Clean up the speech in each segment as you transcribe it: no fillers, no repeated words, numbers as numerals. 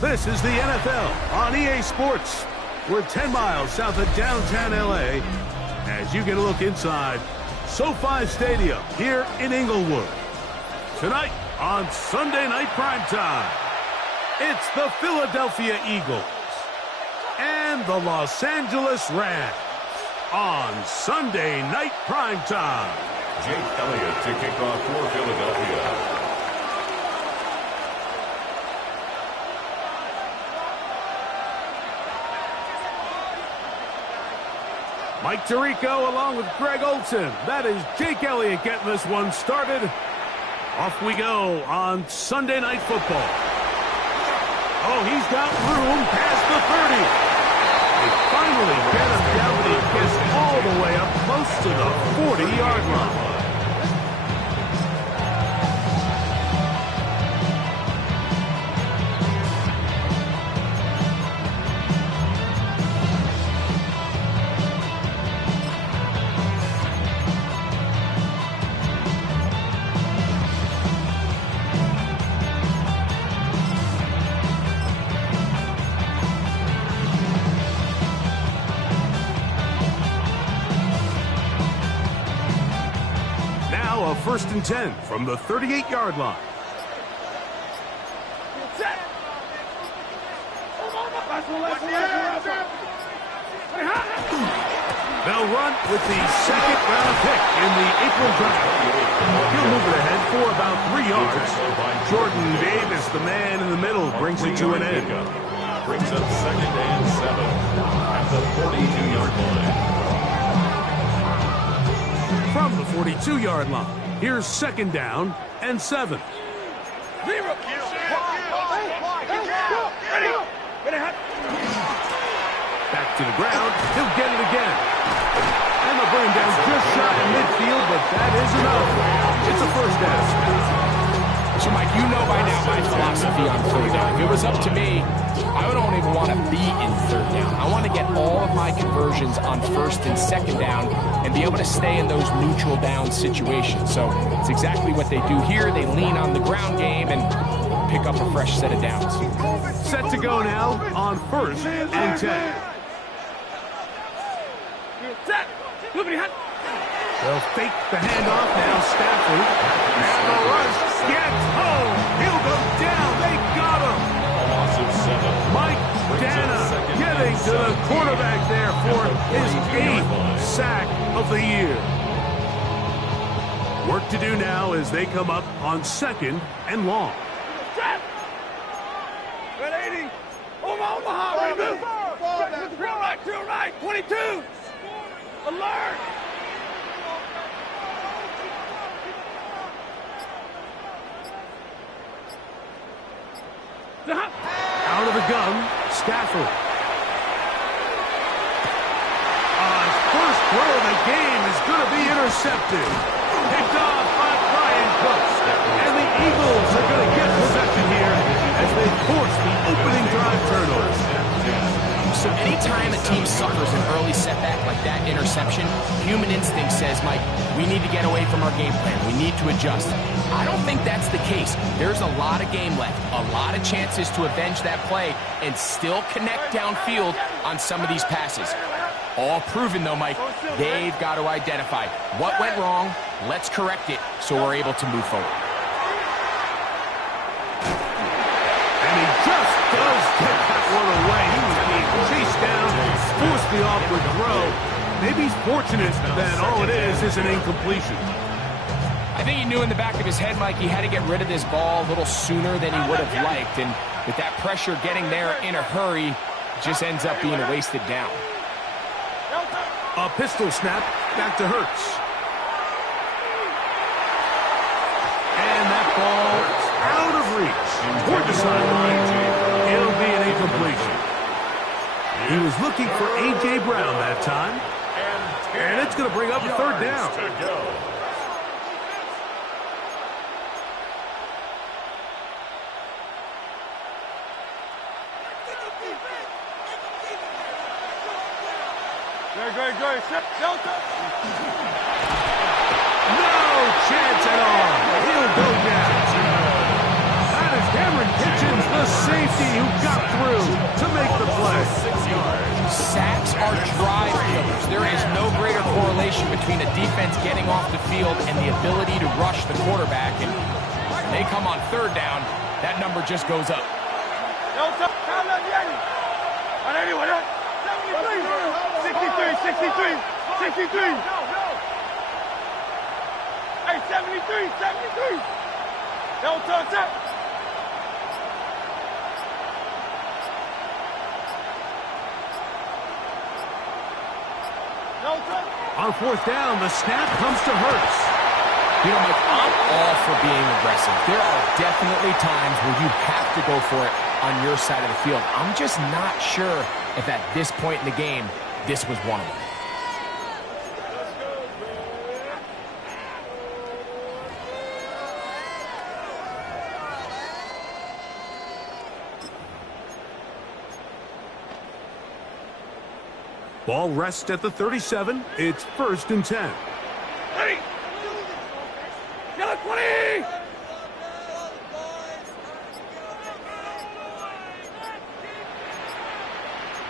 This is the NFL on EA Sports. We're 10 miles south of downtown LA as you get a look inside SoFi Stadium here in Inglewood. Tonight on Sunday Night Primetime, it's the Philadelphia Eagles and the Los Angeles Rams on Sunday Night Primetime. Jake Elliott to kick off for Philadelphia. Mike Tirico along with Greg Olson. That is Jake Elliott getting this one started. Off we go on Sunday Night Football. Oh, he's got room past the 30. They finally get him down, but he gets all the way up close to the 40-yard line. Now a 1st and 10 from the 38-yard line. They'll run with the 2nd-round pick in the April draft. He'll move it ahead for about 3 yards. Jordan Davis, the man in the middle, brings it to an end. Brings up 2nd and 7 at the 42-yard line. From the 42-yard line, here's 2nd down and 7. Back to the ground, he'll get it again. And they'll bring him down just shy of midfield, but that is enough. It's a 1st down. So, Mike, you know by now my philosophy on 3rd down. If it was up to me, I don't even want to be in 3rd down. I want to get all of my conversions on 1st and 2nd down and be able to stay in those neutral down situations. So it's exactly what they do here. They lean on the ground game and pick up a fresh set of downs. Set to go now on 1st and 10. They'll fake the handoff now, Stafford. And the rush gets home. He'll go down. They got him. A loss of 7. Mike Dana getting to the quarterback there for his 8th sack of the year. Work to do now as they come up on 2nd and long. Red 80. Omaha. Real right. 22. Alert. Out of the gun, Stafford. His first throw of the game is going to be intercepted. Picked off by Brian Cooks. And the Eagles are going to get possession here as they force the opening drive turnover. So anytime a team suffers an early setback like that interception, human instinct says, Mike, we need to get away from our game plan. We need to adjust. I don't think that's the case. There's a lot of game left, a lot of chances to avenge that play and still connect downfield on some of these passes. All proven, though, Mike, they've got to identify what went wrong, let's correct it so we're able to move forward. And he just does get that one away. He was being chased down, forced the awkward throw. Maybe he's fortunate that all it is an incompletion. I think he knew in the back of his head, Mike, he had to get rid of this ball a little sooner than he would have liked. And with that pressure getting there in a hurry, it just ends up being a wasted down. A pistol snap back to Hurts. And that ball out of reach toward the sideline. It'll be an incompletion. He was looking for A.J. Brown that time. And it's going to bring up a 3rd down. Go. Delta. No chance at all. He'll go down. That is Cameron Kitchens, the safety, who got between a defense getting off the field and the ability to rush the quarterback. And when they come on third down, that number just goes up. Anyway, 63. Hey, 73. Don't touch that. On fourth down, the snap comes to Hurts. You know, Mike, I'm all for being aggressive. There are definitely times where you have to go for it on your side of the field. I'm just not sure if at this point in the game, this was one of them. Ball rests at the 37. It's 1st and 10. Ready? Yellow 20!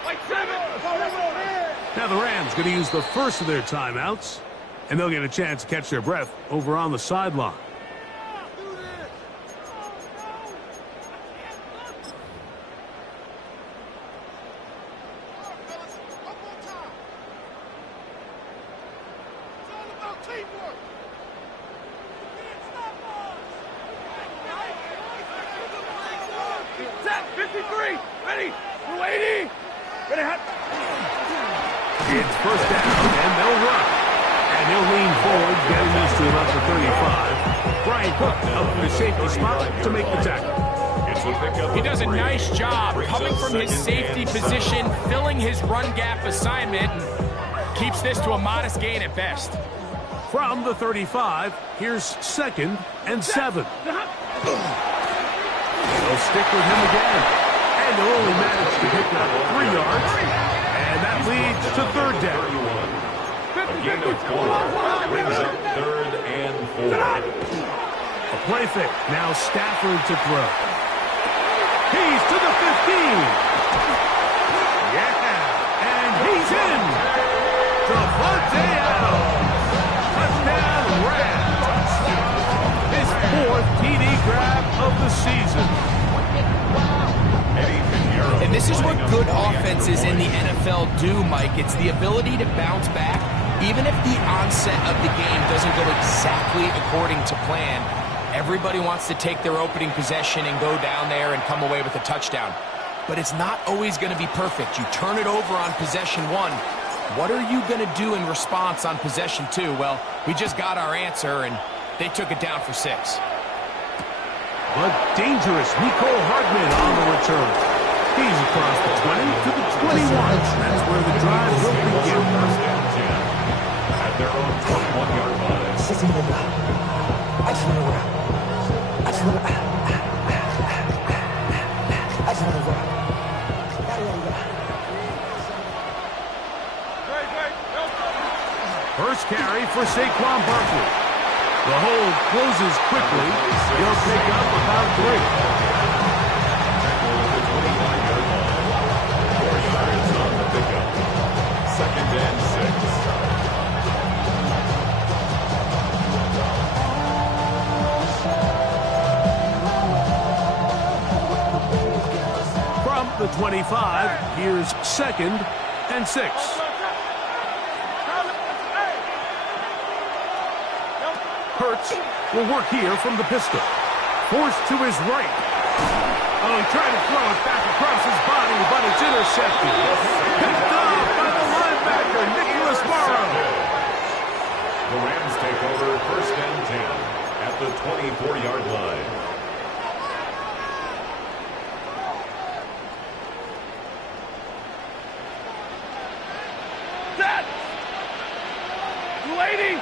Like 7! Now the Rams going to use the first of their timeouts, and they'll get a chance to catch their breath over on the sideline. Set, 53! Ready? 280! Ready, hot! It's 1st down, and they'll run. And he'll lean forward, getting this to about the 35. Brian Cook up in the safety spot to make the tackle. He does a nice job coming from his safety position, filling his run gap assignment, and keeps this to a modest gain at best. From the 35, here's 2nd and 7. They'll stick with him again. And they'll only manage to pick up 3 yards. And that leads to 3rd down. A gain of 4 brings up 3rd and 4. A play fake. Now Stafford to throw. He's to the 15. Yeah. And he's in. Devontae Adams. Touchdown Rams. His 4th TD grab of the season. And this is what good offenses in the NFL do, Mike. It's the ability to bounce back, even if the onset of the game doesn't go exactly according to plan. Everybody wants to take their opening possession and go down there and come away with a touchdown. But it's not always going to be perfect. You turn it over on possession 1. What are you going to do in response on possession 2? Well, we just got our answer, and they took it down for 6. But dangerous Nicole Hardman on the return. He's across the 20 to the 21. That's where the drive will begin. 1st and 10 at their own 21-yard line. First carry for Saquon Barkley. The hold closes quickly. He'll pick up about 3. Second and 6. From the 25, here's 2nd and 6. Hurts will work here from the pistol. Forced to his right. Oh, he tried to throw it back across his body, but it's intercepted. Picked off by the linebacker, Nicholas Morrow. The Rams take over 1st and 10 at the 24-yard line. Set! 280!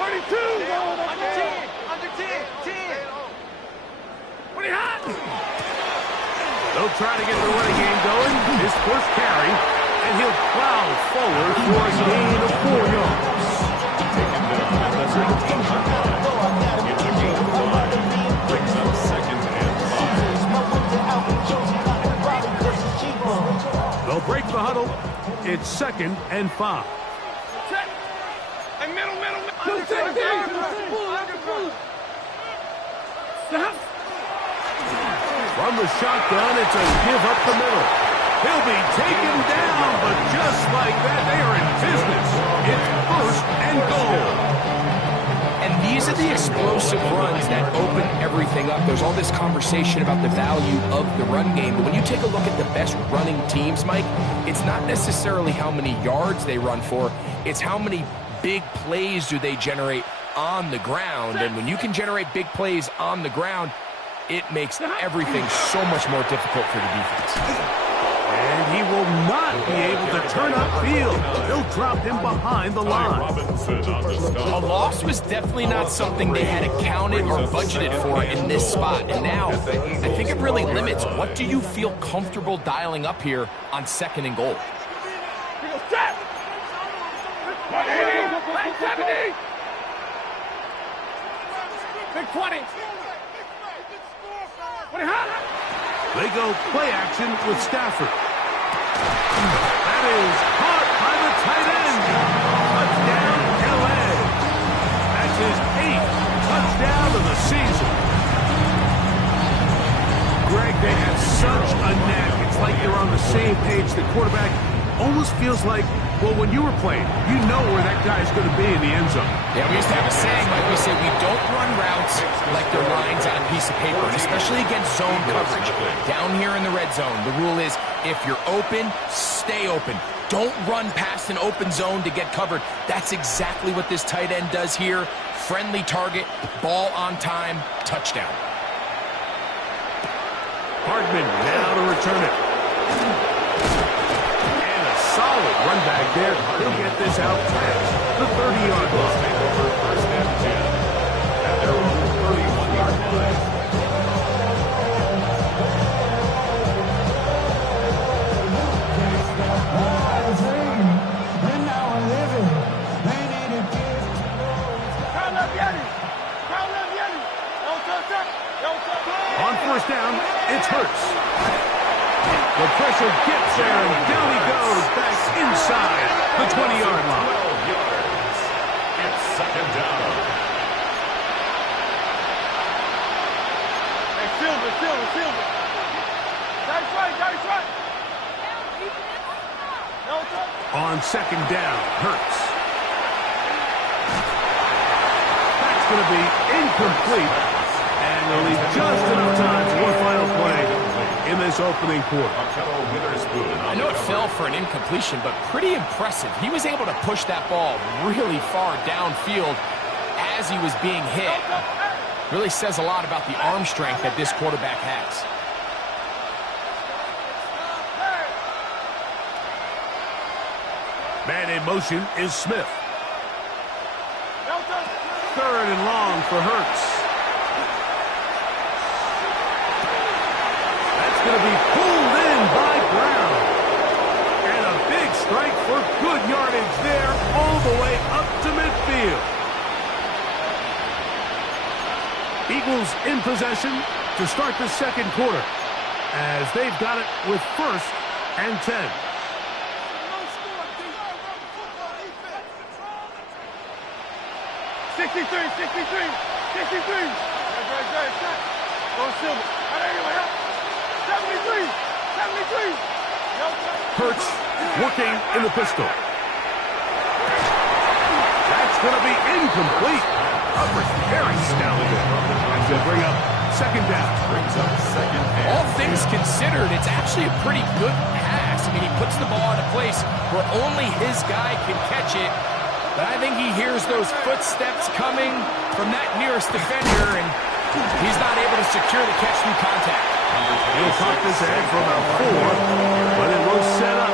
32! Under 10! 10! What are you hot? They'll try to get the running game going. His first carry, and he'll plow forward for a gain of 4 yards. Taken down at the 19-yard line. It's a gain of 5. Brings up 2nd and 5. They'll break the huddle It's 2nd and 5. Check. And middle. From the shotgun, it's a give up the middle. He'll be taken down, but just like that, they are in business. It's 1st and goal. And these are the explosive runs that open everything up. There's all this conversation about the value of the run game, but when you take a look at the best running teams, Mike, it's not necessarily how many yards they run for, it's how many big plays do they generate on the ground. And when you can generate big plays on the ground, it makes everything so much more difficult for the defense. And he will not be able to turn upfield. They'll drop him behind the line. A loss was definitely not something they had accounted or budgeted for in this spot. And now, I think it really limits what do you feel comfortable dialing up here on 2nd and goal. Step! 70! Big 20! They go play action with Stafford. That is caught by the tight end. Touchdown, L.A. That's his 8th touchdown of the season. Greg, they have such a knack. It's like they're on the same page. The quarterback almost feels like, well, when you were playing, you know where that guy's going to be in the end zone. Yeah, we used to have a saying, like we say, we don't run routes like they're lines on a piece of paper, and especially against zone coverage. Down here in the red zone, the rule is if you're open, stay open. Don't run past an open zone to get covered. That's exactly what this tight end does here. Friendly target, ball on time, touchdown. Hardman now to return it. Solid run back there. He'll get this out past the 30-yard line. Over 1st and 10 at their own 31-yard line. On 1st down, it's Hurts. The pressure gets there, and down he goes back inside the 20-yard line. 12 yards. It's 2nd down. Hey, Silver. Guys right. On 2nd down, Hurts. That's going to be incomplete, and they'll leave just enough time for one final play in this opening quarter. I know it fell for an incompletion, but pretty impressive. He was able to push that ball really far downfield as he was being hit. Really says a lot about the arm strength that this quarterback has. Man in motion is Smith. 3rd and long for Hurts. That's going to be pulled in by Brown. And a big strike for good yardage there all the way up to midfield. Eagles in possession to start the 2nd quarter as they've got it with 1st and 10. Go Silver. 73. Hurts working in the pistol. That's going to be incomplete. Coverage very stallion. That's going to bring up 2nd down. All things considered, it's actually a pretty good pass. I mean, he puts the ball in a place where only his guy can catch it. But I think he hears those footsteps coming from that nearest defender, and he's not able to secure the catch through contact. He'll pop this ahead for about 4, but it will set up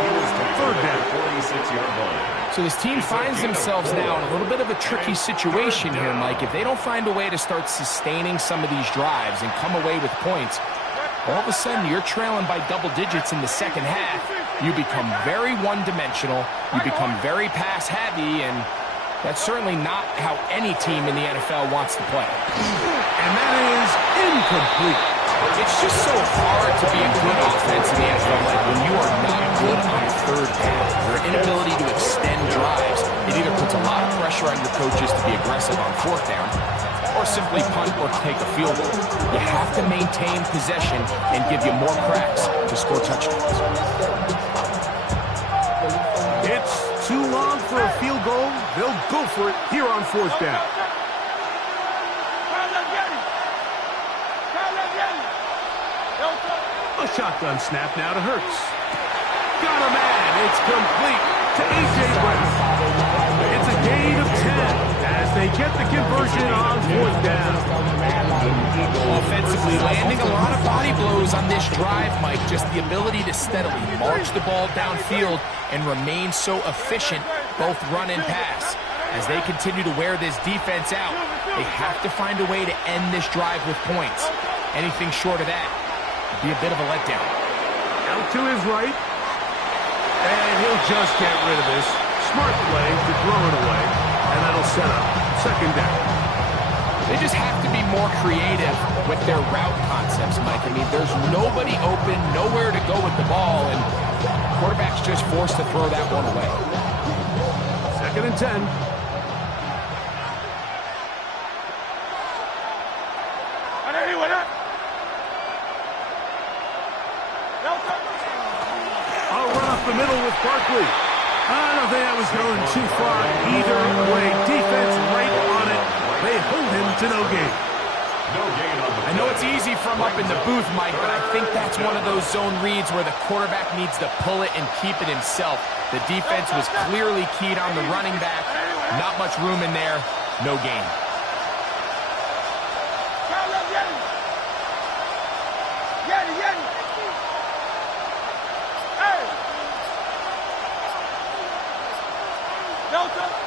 3rd down. 46-yard line. So this team finds themselves now in a little bit of a tricky situation here, Mike. If they don't find a way to start sustaining some of these drives and come away with points, all of a sudden you're trailing by double digits in the 2nd half. You become very one-dimensional, you become very pass-heavy, and that's certainly not how any team in the NFL wants to play. And that is incomplete. It's just so hard to be a good offense in the NFL when you are not good on third down. Your inability to extend drives, it either puts a lot of pressure on your coaches to be aggressive on fourth down, or simply punt or take a field goal. You have to maintain possession and give you more cracks to score touchdowns. It's too long for a field goal. They'll go for it here on fourth down. A shotgun snap now to Hurts. Got a man. It's complete to A.J. Brown. It's a gain of 10 as they get the conversion on fourth down. Offensively landing a lot of body blows on this drive, Mike. Just the ability to steadily march the ball downfield and remain so efficient, both run and pass. As they continue to wear this defense out, they have to find a way to end this drive with points. Anything short of that would be a bit of a letdown. Out to his right. And he'll just get rid of this. Smart play to throw it away. And that'll set up second down. They just have to be more creative with their route concepts, Mike. I mean, there's nobody open, nowhere to go with the ball, and quarterback's just forced to throw that one away. Second and 10. I'll run up the middle with Barkley. I don't think that was going too far either way. Defense right on it. They hold him to no gain. I know it's easy from up in the booth, Mike, but I think that's one of those zone reads where the quarterback needs to pull it and keep it himself. The defense was clearly keyed on the running back. Not much room in there. No gain.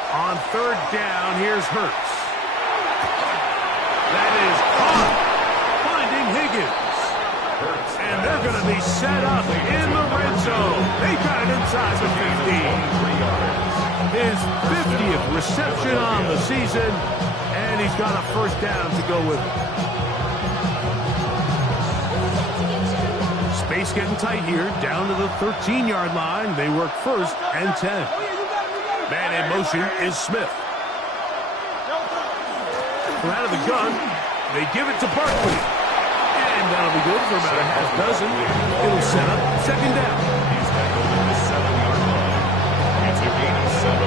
On third down, here's Hurts. That is caught. Finding Higgins. And they're going to be set up in the red zone. They got it inside the 50. His 50th reception on the season. And he's got a first down to go with it. Space getting tight here. Down to the 13-yard line. They work first and 10. Man in motion is Smith. From out of the gun, they give it to Barkley. And that'll be good for about a half dozen. It'll set up second down. He's tackled at the 7-yard line. It's a gain of 7.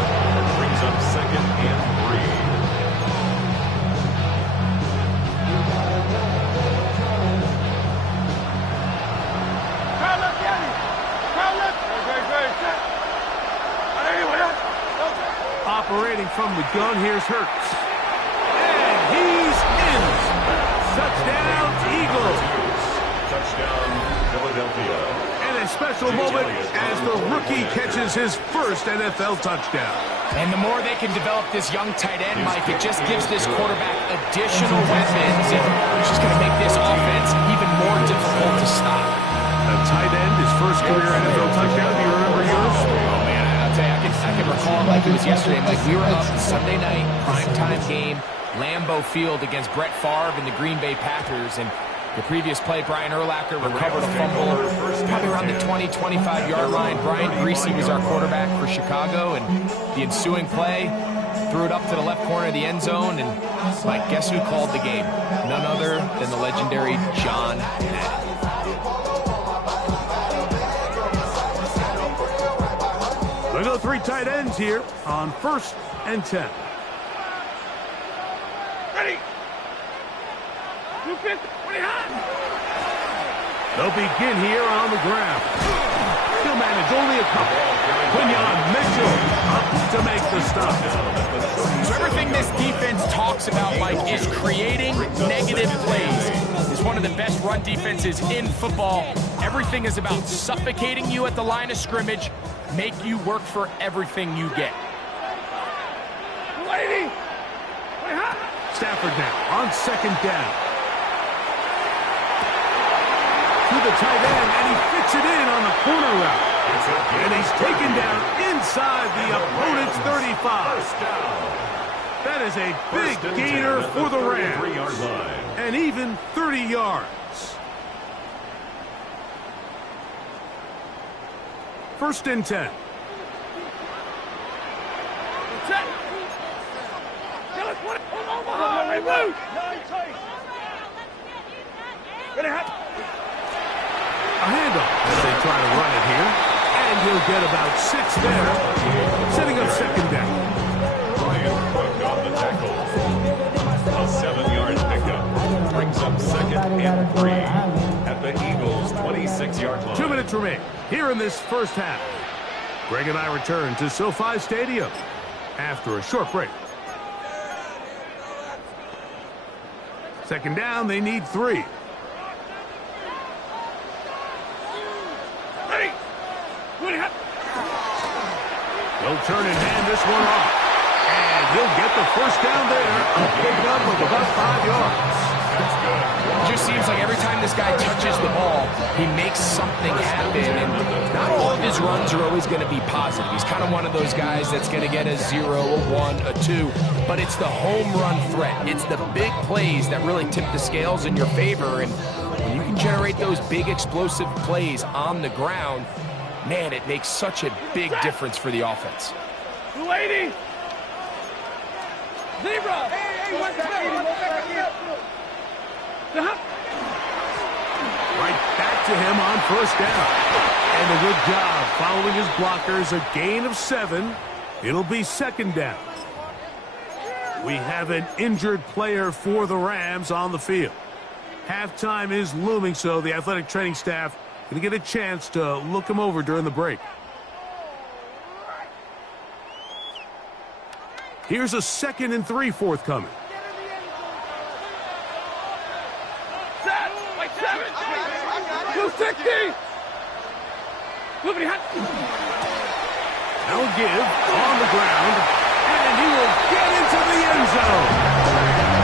Brings up second and 3. Operating from the gun, here's Hurts. And he's in. Touchdown, Eagles. Touchdown, Philadelphia. And a special moment as the rookie catches his first NFL touchdown. And the more they can develop this young tight end, Mike, it just gives this quarterback additional weapons. And it's just going to make this offense even more difficult to stop. A tight end, his first career NFL touchdown. Do you remember yours? Oh, man, I'll tell you, I can recall it like it was yesterday. Like, we were up Sunday night, primetime game, Lambeau Field against Brett Favre and the Green Bay Packers. And the previous play, Brian Urlacher recovered a fumble probably around the 20, 25-yard line. Brian Greasy was our quarterback for Chicago, and the ensuing play threw it up to the left corner of the end zone. And, Mike, guess who called the game? None other than the legendary John Madden. They go three tight ends here on first and 10. Ready. They'll begin here on the ground. He'll manage only a couple. Quinyon Mitchell up to make the stop. So everything this defense talks about, Mike, is creating negative plays. It's one of the best run defenses in football. Everything is about suffocating you at the line of scrimmage, make you work for everything you get. Stafford now on second down. To the tight end, and he fits it in on the corner route. And he's taken down inside the opponent's 35. That is a big gainer for the Rams. And even 30 yards. first and 10. Check. Get it, 20. Oh, they move. Get it, A handoff as they try to run it here. And he'll get about 6 there, setting up second down. Bryant broke off the tackle. A 7-yard pickup brings up second and 3 at the Eagles' 26-yard line. 2 minutes remain here in this first half. Greg and I return to SoFi Stadium after a short break. Second down, they need 3. He'll turn and hand this one off. And he'll get the first down there. A pickup of about 5 yards. It just seems like every time this guy touches the ball, he makes something happen. And not all of his runs are always going to be positive. He's kind of one of those guys that's going to get a 0, a 1, a 2. But it's the home run threat. It's the big plays that really tip the scales in your favor. And when you can generate those big explosive plays on the ground, man, it makes such a big difference for the offense. 280. Zebra. Hey, what's that? Right back to him on first down. And a good job following his blockers. A gain of 7. It'll be second down. We have an injured player for the Rams on the field. Halftime is looming, so the athletic training staff going to get a chance to look him over during the break. Here's a 2nd and 3 forthcoming. Set. Like 7. 260. Moving hot. Now give on the ground, and he will get into the end zone.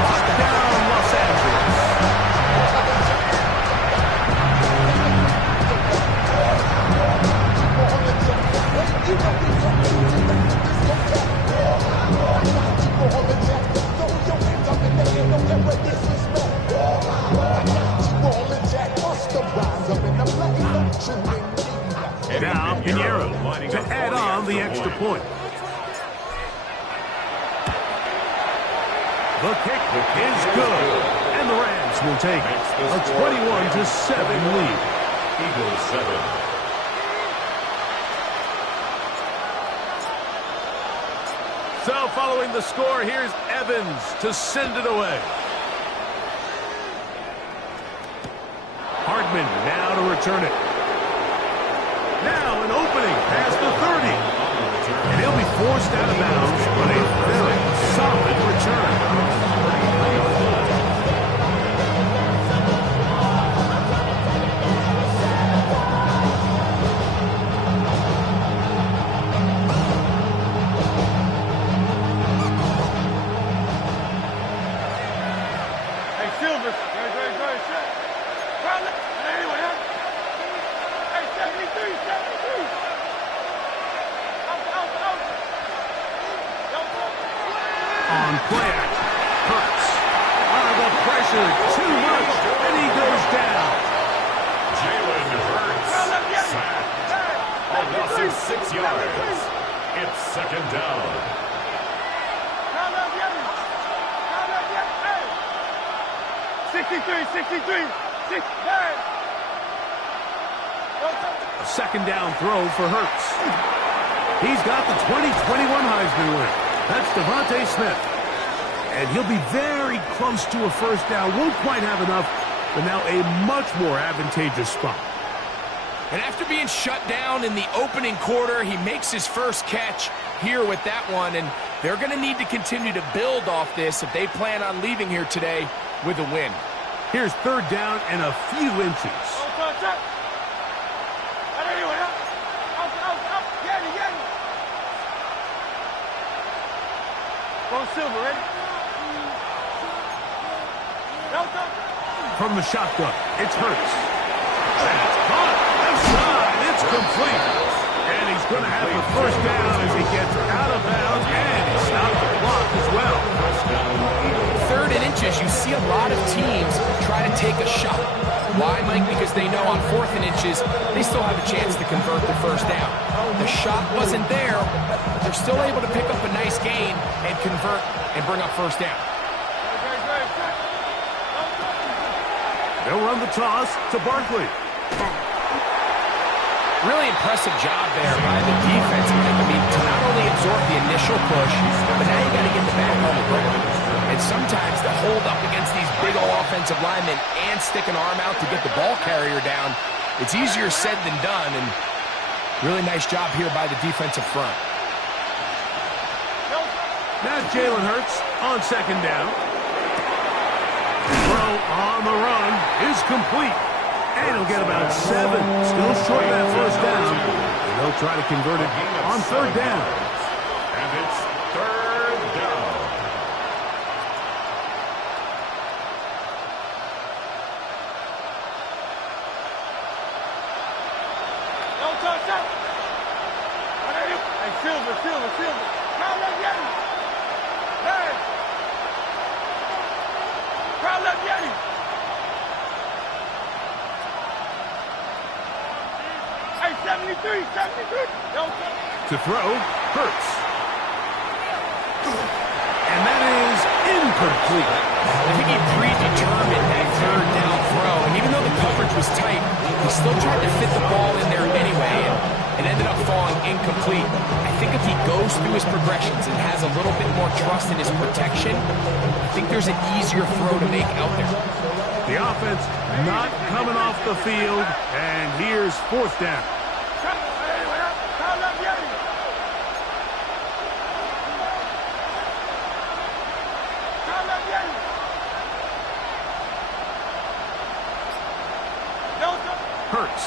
Touchdown, Los Angeles. Now Pinheiro to add on the extra point. The kick is good, and the Rams will take a 21-7 lead. Eagles 7. So following the score, here's Evans to send it away. Hardman now to return it. Now an opening past the 30. And he'll be forced out of bounds, but a very solid return. On play action, Hurts. Under the pressure, too much, and he goes down. Jalen Hurts sacked. A loss of 6 yards. It's second down. 63. A second down throw for Hurts. He's got the 2021 Heisman winner. That's Devontae Smith. And he'll be very close to a first down. Won't quite have enough, but now a much more advantageous spot. And after being shut down in the opening quarter, he makes his first catch here with that one. And they're going to need to continue to build off this if they plan on leaving here today with a win. Here's third down and a few inches. Silver, ready? From the shotgun, it's Hurts. That's caught. Left side, it's complete. And he's going to have the first down as he gets out of bounds, and he stopped the clock as well. 3rd and inches, you see a lot of teams try to take a shot. Why, Mike? Because they know on 4th and inches, they still have a chance to convert the first down. The shot wasn't there, but they're still able to pick up a nice gain and convert and bring up first down. They'll run the toss to Barkley. Really impressive job there by the defense, Mike. I mean, to not only absorb the initial push, but now you got to get the back on the ground. And sometimes the hold up against these big old offensive linemen and stick an arm out to get the ball carrier down, it's easier said than done, and really nice job here by the defensive front. Now Jalen Hurts on 2nd down. Throw on the run is complete. And he'll get about 7. Still short of that first down. And they'll try to convert it on 3rd down. And it's 3rd down. No touch up. Hey, Silver. Crowd up, Yeti. Hey. Crowd up, Yeti. Hey, 73. No touch. To throw, Hurts. And that is incomplete. I think he predetermined that 3rd down throw, and even though the coverage was tight, he still tried to fit the ball in there anyway, and it ended up falling incomplete. I think if he goes through his progressions and has a little bit more trust in his protection, I think there's an easier throw to make out there. The offense not coming off the field, and here's 4th down. Crowd up, Yeti. Crowd up, Yeti. No touch. Hurts.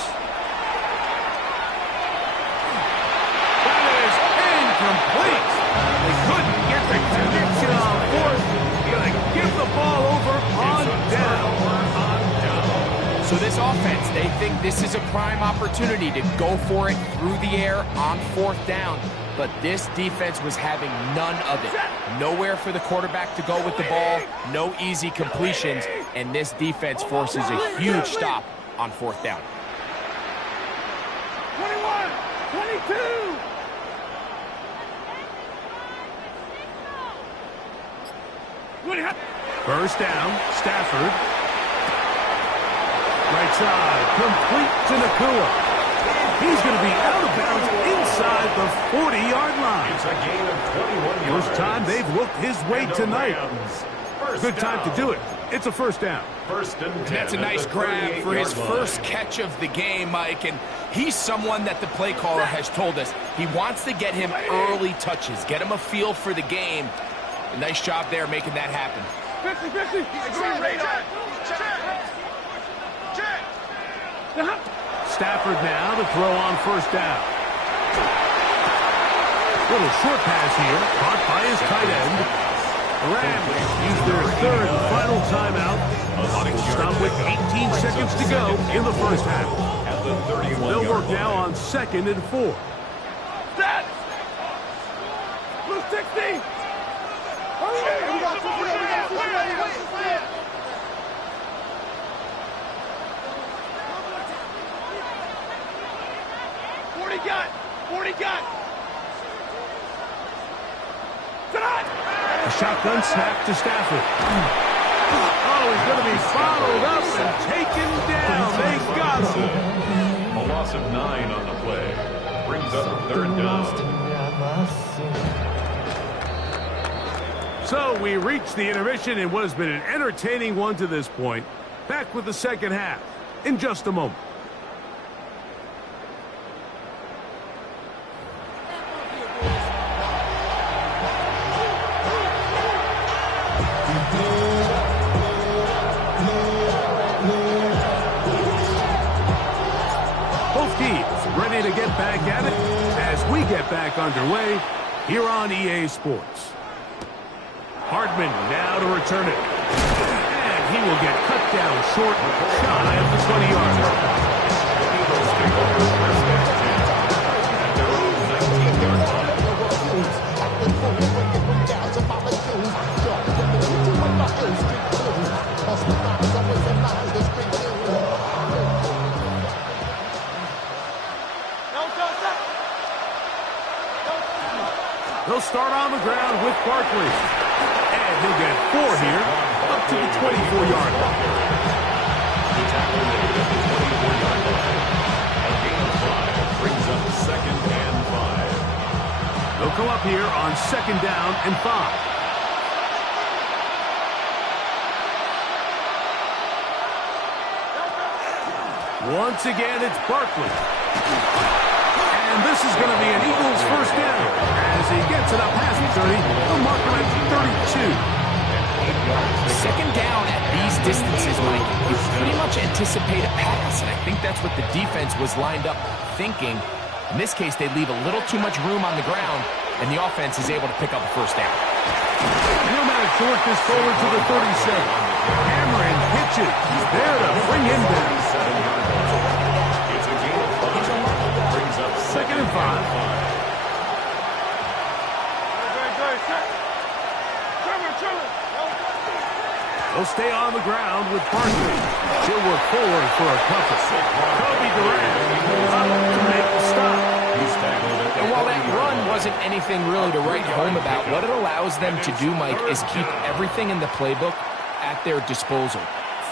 That is incomplete. They couldn't get the connection on 4th. Gonna give the ball over on down. So this offense, they think this is a prime opportunity to go for it through the air on 4th down. But this defense was having none of it. Nowhere for the quarterback to go with the ball, no easy completions, and this defense forces a huge stop on 4th down. 21, 22. First down, Stafford. Right side, complete to Nakua. He's going to be out of bounds inside the 40-yard line. It's a gain of 21 yards. First time they've looked his way And the tonight. Rams, first Good time down. to do it. It's a first down. 1st and 10. And that's a at nice the grab for his 38-yard line. first catch of the game, Mike. And he's someone that the play caller has told us he wants to get him early touches, get him a feel for the game. A nice job there making that happen. 50. Green radar. Check. Stafford now to throw on first down. Little short pass here, caught by his tight end. The Rams use their 3rd and final timeout. We'll stop with 18 seconds to go in the first half. At the 31-yard They'll work line. now on 2nd and 4. Set. Blue 60. Hurry. We got 40 got. Tonight. A shotgun snap to Stafford. Oh, he's going to be followed up and taken down. They got him. A loss of 9 on the play. Brings up 3rd down. So we reach the intermission in what has been an entertaining one to this point. Back with the second half in just a moment. Both teams ready to get back at it as we get back underway here on EA Sports. Hardman now to return it. And he will get cut down short, shy of the 20-yard line. here, up to the 24-yard line. The tackle made at the 24-yard line. A gain of 5 brings up 2nd and 5. They'll come up here on 2nd down and 5. Once again, it's Barkley. And this is going to be an Eagles first down. As he gets it up past the 30, they'll mark him at 32. 2nd down at these distances, Mike, you pretty much anticipate a pass, and I think that's what the defense was lined up thinking. In this case, they leave a little too much room on the ground, and the offense is able to pick up a first down. He'll manage to work this forward to the 37. Cameron pitches. He's there to bring him down. It's a gain of 5. Brings up 2nd and 5. They'll stay on the ground with Barkley. She'll work forward for a compass. Kobe Durant up to make the stop. And while that run wasn't anything really to write home about, what it allows them to do, Mike, is keep everything in the playbook at their disposal.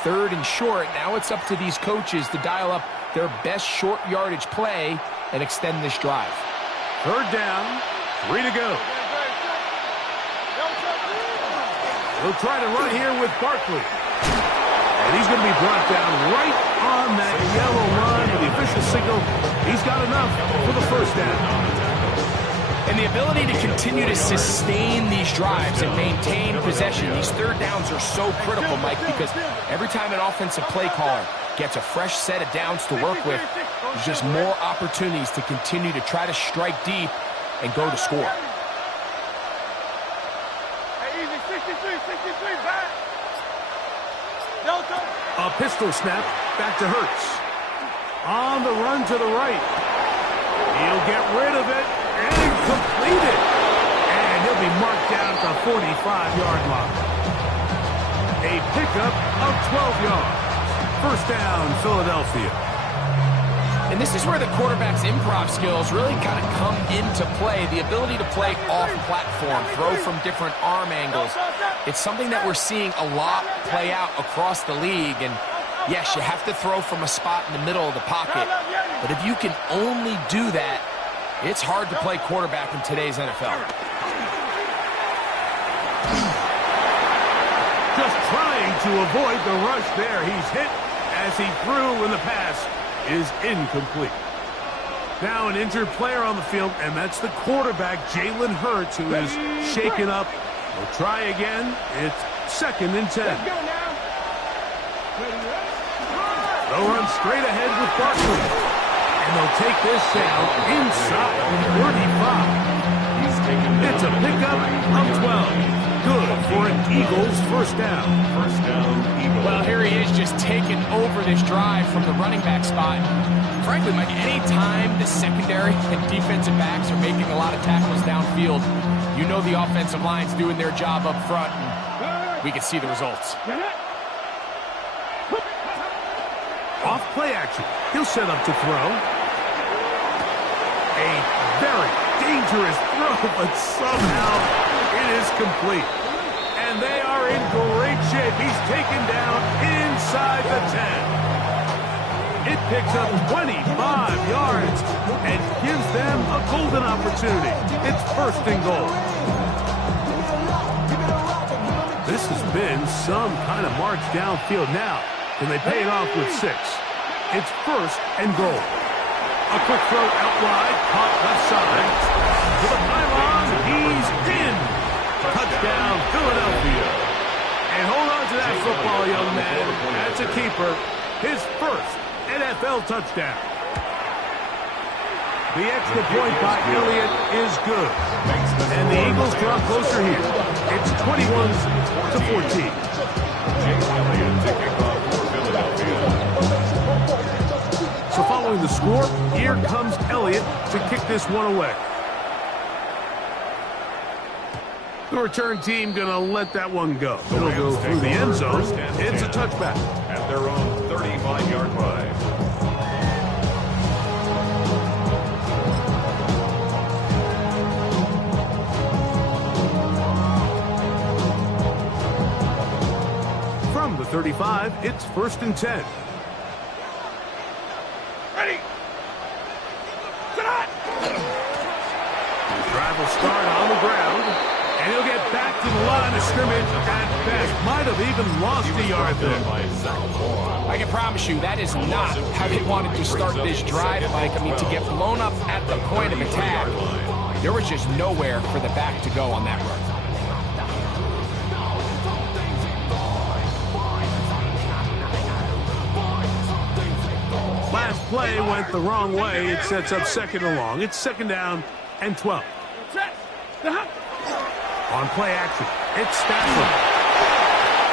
3rd and short, now it's up to these coaches to dial up their best short yardage play and extend this drive. 3rd down, 3 to go. He'll try to run here with Barkley. And he's going to be brought down right on that yellow line with the official signal. He's got enough for the first down. And the ability to continue to sustain these drives and maintain possession, these 3rd downs are so critical, Mike, because every time an offensive play caller gets a fresh set of downs to work with, there's just more opportunities to continue to try to strike deep and go to score. A pistol snap back to Hurts. On the run to the right. He'll get rid of it and complete it. And he'll be marked down at the 45-yard line. A pickup of 12 yards. First down, Philadelphia. And this is where the quarterback's improv skills really kind of come into play. The ability to play off-platform, throw from different arm angles. It's something that we're seeing a lot play out across the league. And yes, you have to throw from a spot in the middle of the pocket. But if you can only do that, it's hard to play quarterback in today's NFL. Just trying to avoid the rush there. He's hit as he threw when the pass is incomplete. Now an injured player on the field, and that's the quarterback, Jalen Hurts, who is shaken up. We'll try again. It's 2nd and 10. They'll run straight ahead with Barkley. And they'll take this down inside 35. It's a pickup of 12. Good for an Eagles first down. First down, Eagles. Well, here he is just taking over this drive from the running back spot. Frankly, Mike, any time the secondary and defensive backs are making a lot of tackles downfield, you know the offensive line's doing their job up front, and we can see the results. Off play action. He'll set up to throw. A very dangerous throw, but somehow it is complete. And they are in great shape. He's taken down inside the 10. It picks up 25 yards and gives them a golden opportunity. It's 1st and goal. This has been some kind of march downfield now. Can they pay it off with 6? It's 1st and goal. A quick throw out wide, caught left side. To the pylon, he's in. Touchdown, Philadelphia. And hold on to that football, young man. That's a keeper. His 1st NFL touchdown. The extra point by Elliott is good. And the Eagles draw closer here. It's 21-14. Jake Elliott to kick off for Philadelphia. So following the score, here comes Elliott to kick this one away. The return team going to let that one go. It'll go through the end zone. It's a touchback. At their own 35-yard line. 35, it's 1st and 10. Ready. Tonight. Drive will start on the ground, and he'll get back to the line of scrimmage at best. Might have even lost a yard there. I can promise you that is not how they wanted to start this drive, Mike. I mean, to get blown up at the point of attack, there was just nowhere for the back to go on that run. Last play went the wrong way. It sets up 2nd and long. It's 2nd down and 12. On play action, it's Stafford.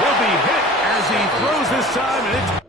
He'll be hit as he throws this time, and it's...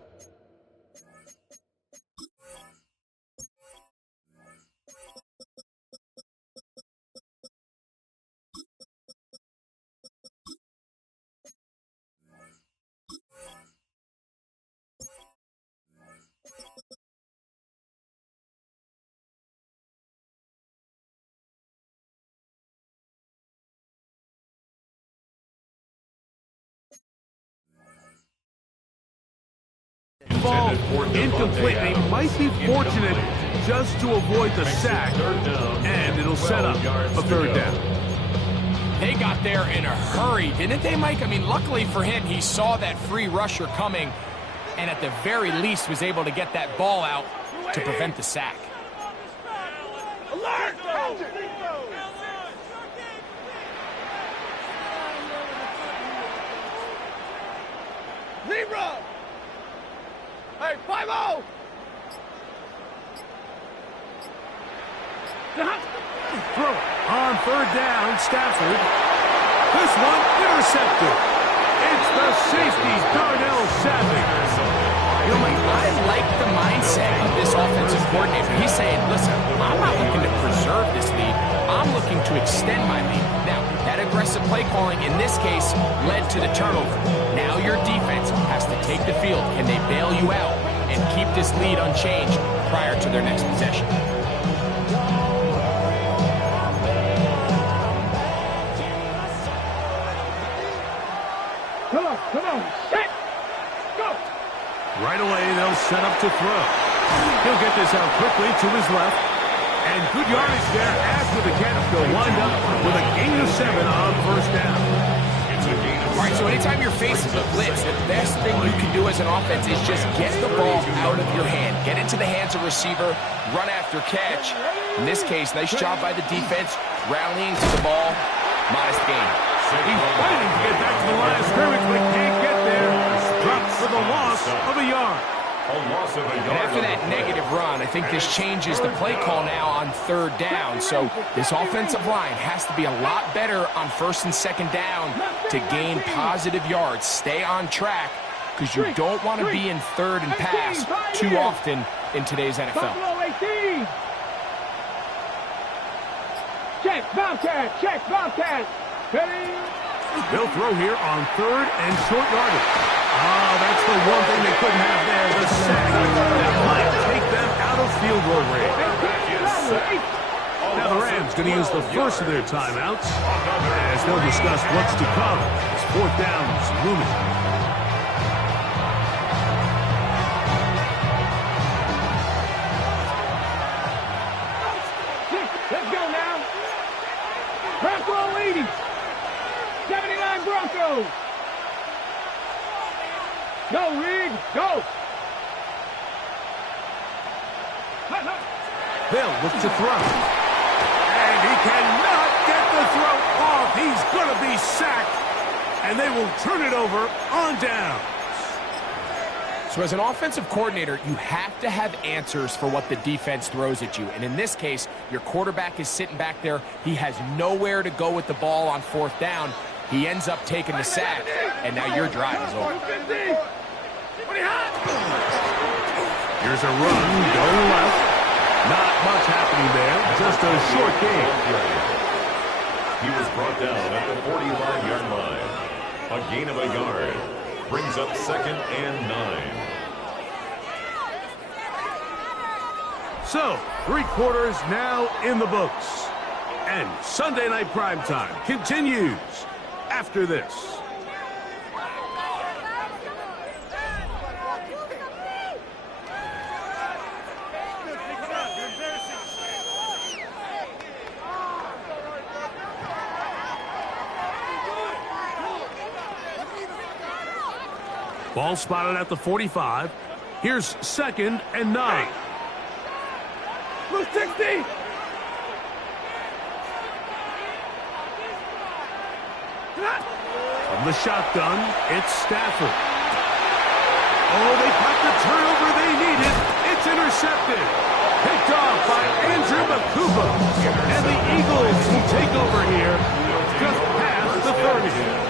ball incomplete. They might be fortunate just to avoid the sack, and it'll set up a 3rd down. They got there in a hurry, didn't they, Mike? I mean, luckily for him, he saw that free rusher coming, and at the very least was able to get that ball out to prevent the sack. Alert! Zebra! Hey, 5-0! Throw on 3rd down, Stafford. This one intercepted. It's the safety, Darnell Savage. You know, Mike, I like the mindset of this offensive coordinator. He's saying, listen, I'm not looking to preserve this lead. I'm looking to extend my lead. Now, that aggressive play calling in this case led to the turnover. Now your defense has to take the field. Can they bail you out and keep this lead unchanged prior to their next possession? Come on, set, go! Right away, they'll set up to throw. He'll get this out quickly to his left. And good yardage there after the catch. They'll wind up with a gain of 7 on 1st down. All right, so anytime you're facing a blitz, the best thing you can do as an offense is just get the ball out of your hand. Get into the hands of receiver, run after catch. In this case, nice job by the defense, rallying to the ball. Modest gain. He's fighting to get back to the line of scrimmage, but can't get there. Drops for the loss of a yard. And after that negative run, I think this changes the play call now on 3rd down. So this offensive line has to be a lot better on 1st and 2nd down to gain positive yards. Stay on track because you don't want to be in 3rd and pass too often in today's NFL. Check, Bobcat, check, Bobcat. They'll throw here on 3rd and short yardage. Oh, that's the one thing they couldn't have there, the sack. That might take them out of field goal range. Now the Rams going to use the first of their timeouts as they'll discuss what's to come as 4th down's looming. Let's go now. Bronco leading. 79 Broncos. Go, Reed, go. They'll look to throw. And he cannot get the throw off. He's going to be sacked. And they will turn it over on down. So as an offensive coordinator, you have to have answers for what the defense throws at you. And in this case, your quarterback is sitting back there. He has nowhere to go with the ball on 4th down. He ends up taking the sack, and now your drive is over. Here's a run going left. Not much happening there. Just a short gain. He was brought down at the 45-yard line. A gain of a yard. Brings up 2nd and 9. So, 3 quarters now in the books. And Sunday Night Primetime continues after this. Ball spotted at the 45. Here's 2nd and 9. Blue 60. From the shotgun, it's Stafford. Oh, they got the turnover they needed. It's intercepted. Picked off by Andrew Makuba. And the Eagles will take over here just past the 30.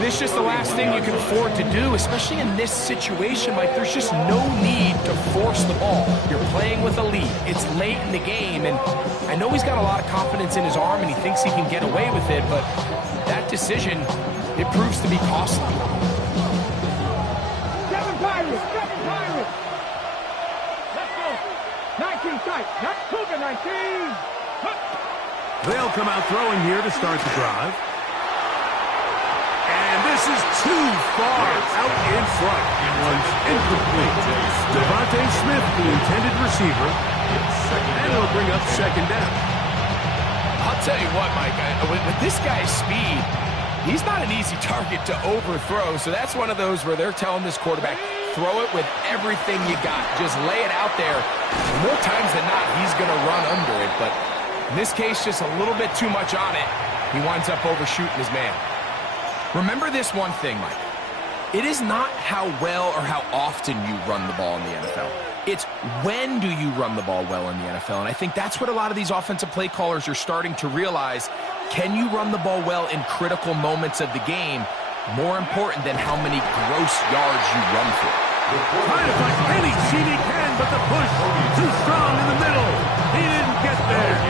This is just the last thing you can afford to do, especially in this situation. Like, there's just no need to force the ball. You're playing with a lead. It's late in the game, and I know he's got a lot of confidence in his arm, and he thinks he can get away with it, but that decision, it proves to be costly. Seven Pirates. Let's go. 19 tight. Not Cougar 19. They'll come out throwing here to start the drive. And this is too far out in front. It was incomplete. Devontae Smith, the intended receiver, and it'll bring up 2nd down. I'll tell you what, Mike, with this guy's speed, he's not an easy target to overthrow, so that's one of those where they're telling this quarterback, throw it with everything you got. Just lay it out there. More times than not, he's going to run under it, but in this case, just a little bit too much on it. He winds up overshooting his man. Remember this one thing, Mike. It is not how well or how often you run the ball in the NFL. It's when do you run the ball well in the NFL, and I think that's what a lot of these offensive play callers are starting to realize. Can you run the ball well in critical moments of the game? More important than how many gross yards you run for. Trying to find any seam he can, but the push too strong in the middle. He didn't get there.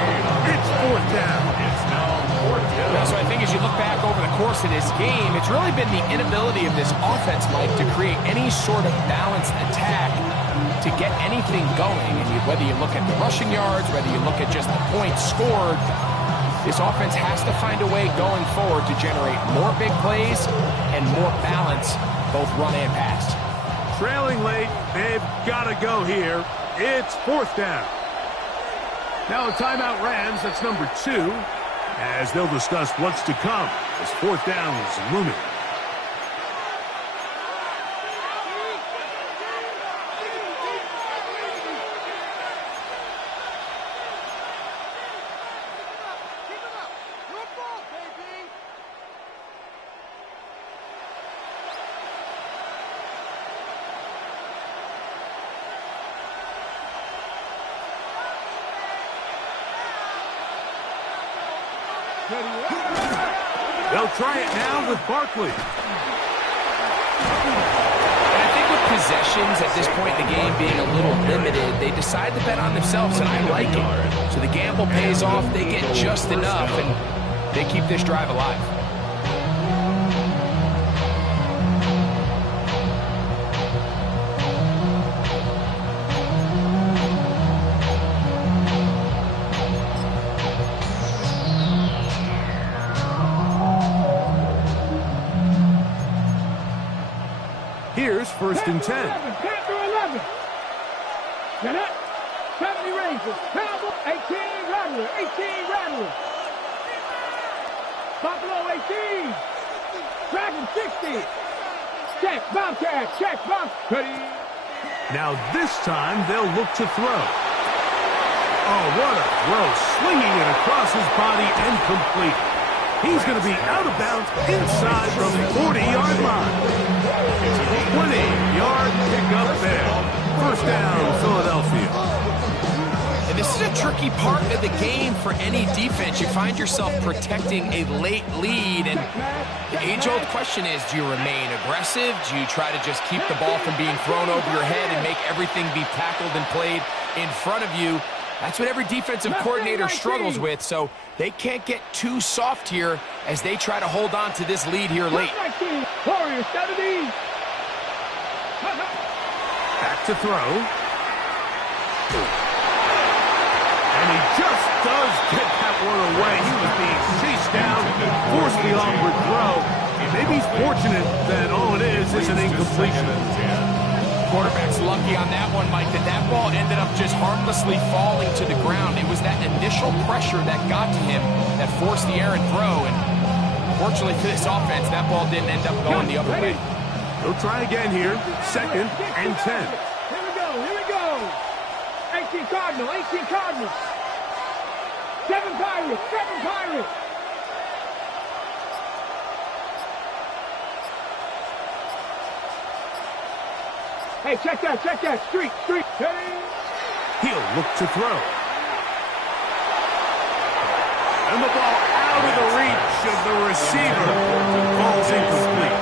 It's 4th down. It's now 4th down. So I think as you look back over the course of this game, it's really been the inability of this offense, Mike, to create any sort of balanced attack to get anything going. And whether you look at the rushing yards, whether you look at just the points scored, this offense has to find a way going forward to generate more big plays and more balance, both run and pass. Trailing late, they've got to go here. It's 4th down. Now a timeout Rams, that's number 2, as they'll discuss what's to come as 4th down is looming. They'll try it now with Barkley. And I think with possessions at this point in the game being a little limited, they decide to bet on themselves, and I like it. So the gamble pays off, they get just enough, and they keep this drive alive. Here's 1st and 10. 10 through 11. Get up. 70 Rangers. Cowboy. 18 Rattler. 18 Rattler. Buffalo 18. Dragon 60. Check. Bobcat. Check. Bobcat. Now this time they'll look to throw. Oh, what a throw. Swinging it across his body and complete. He's going to be out of bounds inside the 40-yard line. 20-yard pickup there. 1st down, Philadelphia. And this is a tricky part of the game for any defense. You find yourself protecting a late lead, and the age-old question is, do you remain aggressive? Do you try to just keep the ball from being thrown over your head and make everything be tackled and played in front of you? That's what every defensive coordinator struggles with, so they can't get too soft here as they try to hold on to this lead here late. Warriors 70. Back to throw. And he just does get that one away. He was being chased down, forced the onward throw. Maybe he's fortunate that all it is an incompletion. Quarterback's lucky on that one, Mike, that ball ended up just harmlessly falling to the ground. It was that initial pressure that got to him that forced the errant throw, and fortunately for this offense, that ball didn't end up going the other way. He'll try again here. 2nd and 10. Here we go, here we go. 18 Cardinal, 18 Cardinal. 7 Pirates, 7 Pirates. Hey, check that, street. He'll look to throw. And the ball out of the reach of the receiver. Ball's incomplete.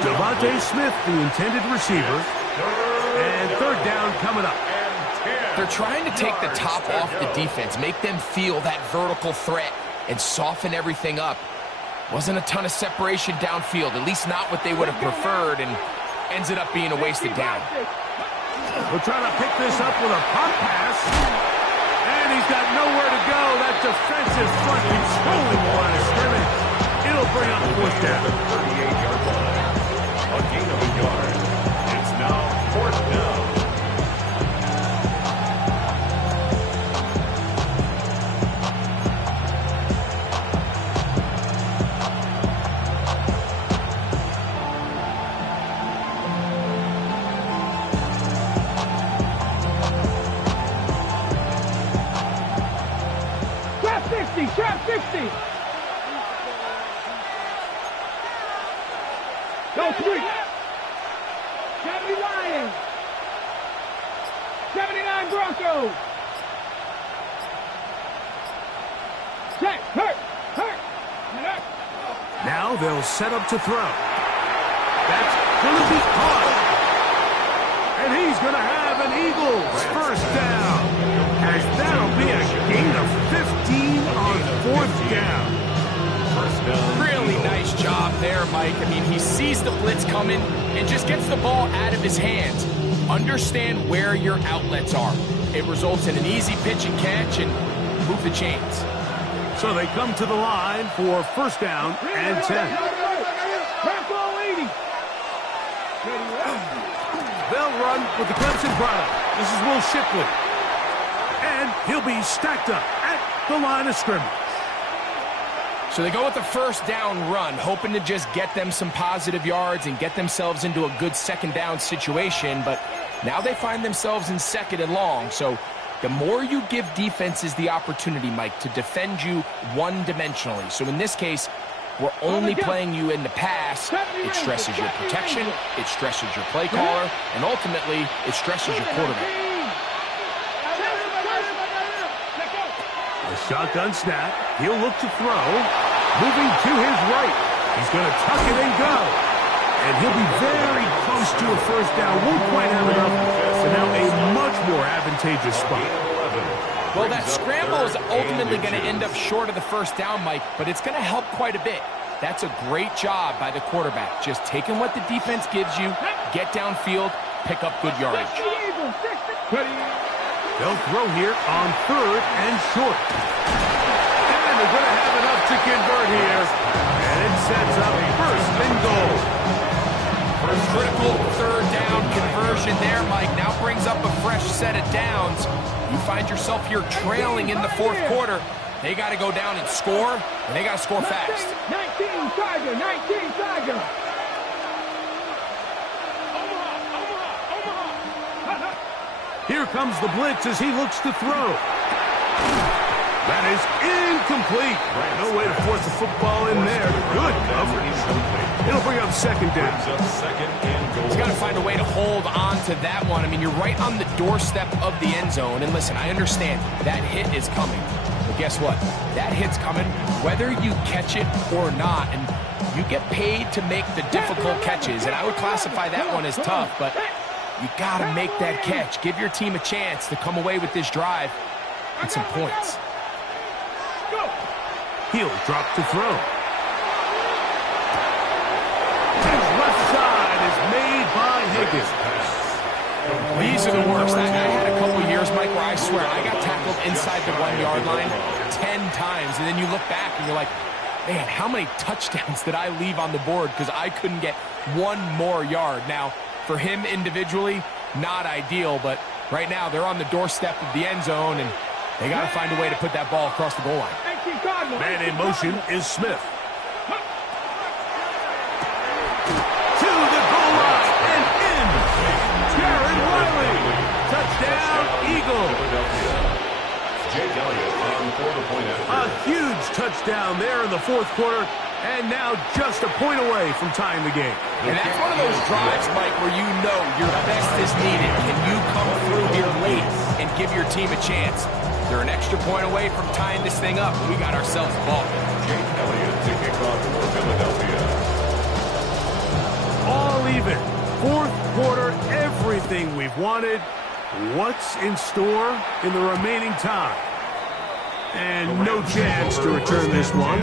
Devontae Smith, the intended receiver. And 3rd down coming up. They're trying to take the top off the defense, make them feel that vertical threat, and soften everything up. Wasn't a ton of separation downfield, at least not what they would have preferred, and ends it up being a wasted down. We're trying to pick this up with a pump pass. And he's got nowhere to go. That defensive front controlling the line of scrimmage. It'll bring up 4th down. 38-yard line. A gain of a yard. It's now 4th down. Trap 60. Go 3. 70 Lions. 79 Broncos. Check. Hurt. Now they'll set up to throw. That's going to be caught. And he's going to have an Eagles 1st down. As that'll be a gain of 15 on 4th down. 1st down. Really nice job there, Mike. I mean, he sees the blitz coming and just gets the ball out of his hands. Understand where your outlets are. It results in an easy pitch and catch and move the chains. So they come to the line for 1st down and 10. They'll run with the Clemson product. This is Will Shipley. And he'll be stacked up at the line of scrimmage. So they go with the 1st down run, hoping to just get them some positive yards and get themselves into a good 2nd down situation. But now they find themselves in 2nd and long. So the more you give defenses the opportunity, Mike, to defend you one-dimensionally. So in this case, we're only playing you in the pass. It stresses your protection, it stresses your play caller, and ultimately, it stresses your quarterback. A shotgun snap. He'll look to throw. Moving to his right. He's going to tuck it and go. And he'll be very close to a 1st down. Won't quite have enough, but now a much more advantageous spot. Well, that scramble is ultimately going to end up short of the 1st down, Mike, but it's going to help quite a bit. That's a great job by the quarterback. Just taking what the defense gives you, get downfield, pick up good yardage. They'll throw here on 3rd and short. And they're going to have enough to convert here. And it sets up 1st and goal. First critical 3rd down conversion there, Mike. Now brings up a fresh set of downs. You find yourself here trailing in the 4th quarter. They got to go down and score, and they got to score fast. 19 Tiger, 19 Tiger. Here comes the blitz as he looks to throw. That is incomplete. No way to force the football in there. Good coverage. It'll bring up 2nd down. He's got to find a way to hold on to that one. I mean, you're right on the doorstep of the end zone. And listen, I understand that hit is coming. But guess what? That hit's coming whether you catch it or not. And you get paid to make the difficult catches. And I would classify that one as tough. But you got to make that catch. Give your team a chance to come away with this drive and some points. He'll drop to throw. His left side is made by Higgins. These are the worst. I had a couple years, Mike, where I swear I got tackled inside the 1-yard line 10 times. And then you look back and you're like, man, how many touchdowns did I leave on the board because I couldn't get one more yard? Now, for him individually, not ideal, but right now they're on the doorstep of the end zone, and they got to find a way to put that ball across the goal line. Man in motion is Smith. To the goal line. Touchdown, Eagles. A huge touchdown there in the fourth quarter, and now just a point away from tying the game. And that's one of those drives, Mike, where you know your best is needed. Can you come through here late and give your team a chance? They're an extra point away from tying this thing up. We got ourselves a ball. Jake Elliott to kick off for Philadelphia. All even. Fourth quarter, everything we've wanted. What's in store in the remaining time? And no chance to return this one.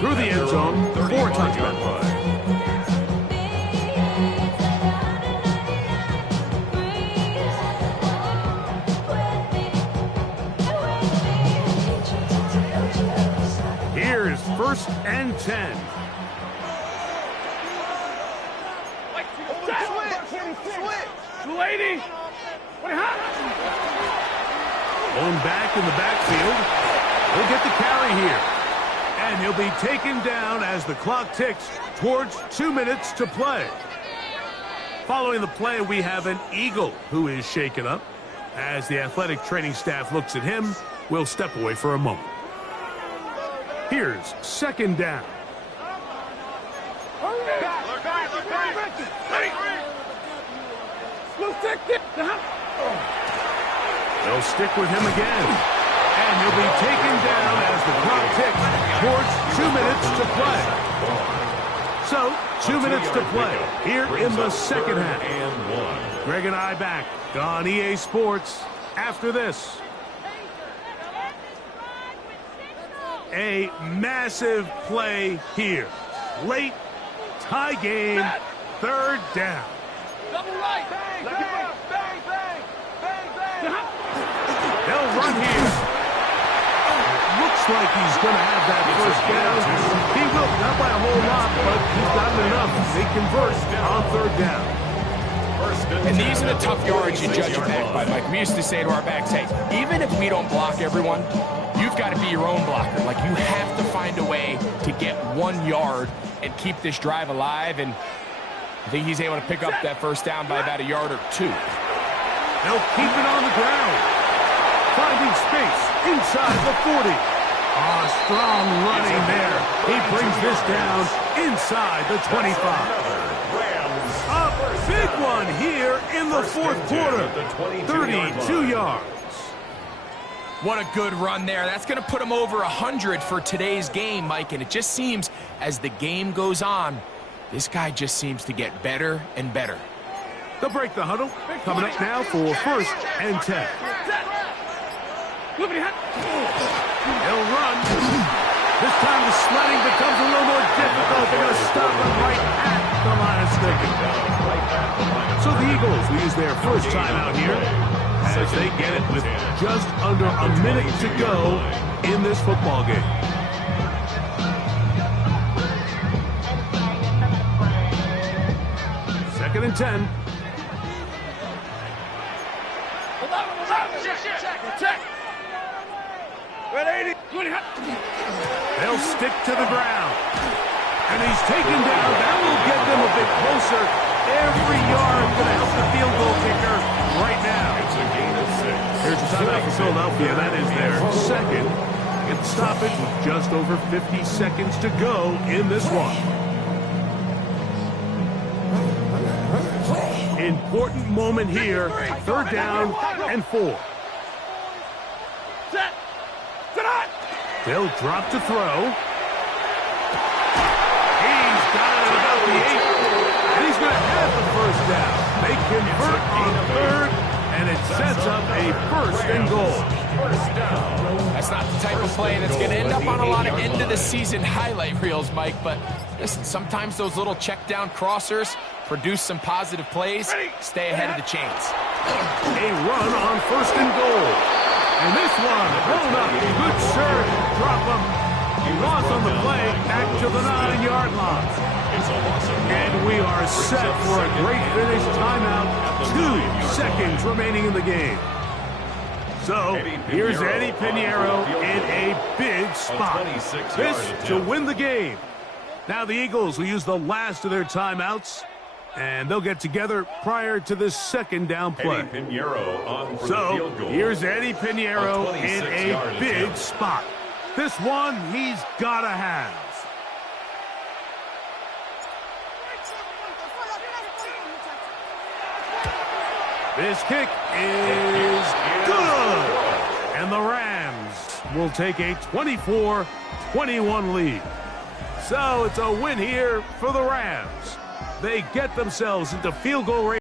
Through the end zone, 4 touchdowns. Here's 1st and 10. Lady. Blown back in the backfield. He'll get the carry here. And he'll be taken down as the clock ticks towards 2 minutes to play. Following the play, we have an Eagle who is shaken up. As the athletic training staff looks at him, we'll step away for a moment. Here's 2nd down. They'll stick with him again. And he'll be taken down as the clock ticks towards 2 minutes to play. So, 2 minutes to play here in the second half. Greg and I back on EA Sports after this. A massive play here. Late, tie game, 3rd down. Double right. Bang, bang, bang, bang, bang, bang. They'll run here. Looks like he's going to have that first down. He will, not by a whole lot, but he's got enough. They convert on 3rd down. And these are the tough yards you judge a back by, Mike. We used to say to our backs, hey, even if we don't block everyone, you've got to be your own blocker. Like, you have to find a way to get 1 yard and keep this drive alive. And I think he's able to pick up that first down by about 1 yard or 2. They'll keep it on the ground. Finding space inside the 40. Strong running there. He brings this down inside the 25. A big one here in the fourth quarter. 32 yards. What a good run there. That's going to put him over 100 for today's game, Mike. And it just seems as the game goes on, this guy just seems to get better and better. They'll break the huddle. Coming up now for 1st and 10. They'll run. This time the sledding becomes a little more difficult. They're going to stop him right at the line of scrimmage. So the Eagles will use their first timeout here as they get it with just under a minute to go in this football game. Second and 10. Check. They'll stick to the ground. And he's taken down. That will get them a bit closer. Every yard going to help the field goal kicker right now. It's a gain of 6. Here's the timeout for Philadelphia. That is their second. Get the stoppage with just over 50 seconds to go in this one. Important moment here. 3rd down and 4. They'll drop to throw. He's got it about the 8. And he's going to have the first down. They convert on 3rd, and it sets up a 1st and goal. That's not the type of play that's going to end up on a lot of end-of-the-season highlight reels, Mike. But listen, sometimes those little check-down crossers produce some positive plays. Stay ahead of the chains. A run on 1st and goal. And this one, blown up. Good serve. Drop him. Loss on the play. Back to the 9-yard line. And we are set for a great finish. Timeout. 2 seconds remaining in the game. So, here's Eddie Pinheiro in a big spot. This to win the game. Now the Eagles will use the last of their timeouts. And they'll get together prior to the second down play. Eddie Pinheiro on for the So field goal. here's Eddie Pinheiro A in 26-yard a big attempt. spot. This one he's got to have. This kick is good. And the Rams will take a 24-21 lead. So it's a win here for the Rams. They get themselves into field goal range.